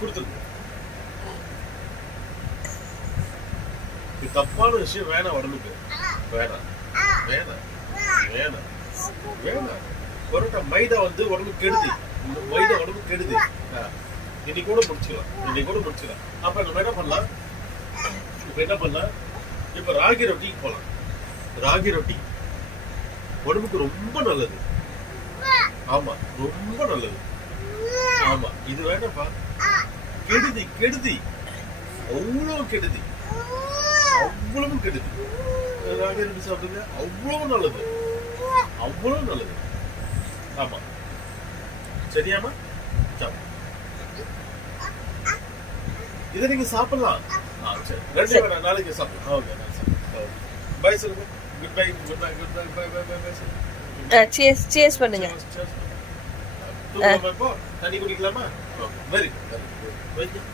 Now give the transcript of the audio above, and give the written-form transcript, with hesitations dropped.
கொடுத்துருங்க. தப்பான விஷயம் வேணாம், உடம்புக்கு வேணாம் வேணாம் வேணாம் வேணாம். பரோட்டா மைதா வந்து உடம்புக்கு கெடுதி, மைதா உடம்புக்கு கெடுதி. இன்னைக்கு கூட முடிச்சுக்கலாம். அப்ப நம்ம என்ன பண்ணலாம், இப்ப ராகி ரொட்டிக்கு போலாம். ராகி ரொட்டி உடம்புக்கு ரொம்ப நல்லது. ஆமா, ரொம்ப நல்லது. ஆமா, இது வேணாப்பா, கெடுதி அவ்வளவு கெடுதி. ராகி ரொட்டி சாப்பிடுங்க, அவ்வளவு நல்லது. ஆமா, சரியாமா? இதை நீங்க சாப்பிடலாம். சரி, நாளைக்கு சாப்பிடலாம். ஓகே, பை சொல்லுங்க. Good bye. சேஸ் பண்ணுங்க. தண்ணி குடிக்கலாமா? Very good.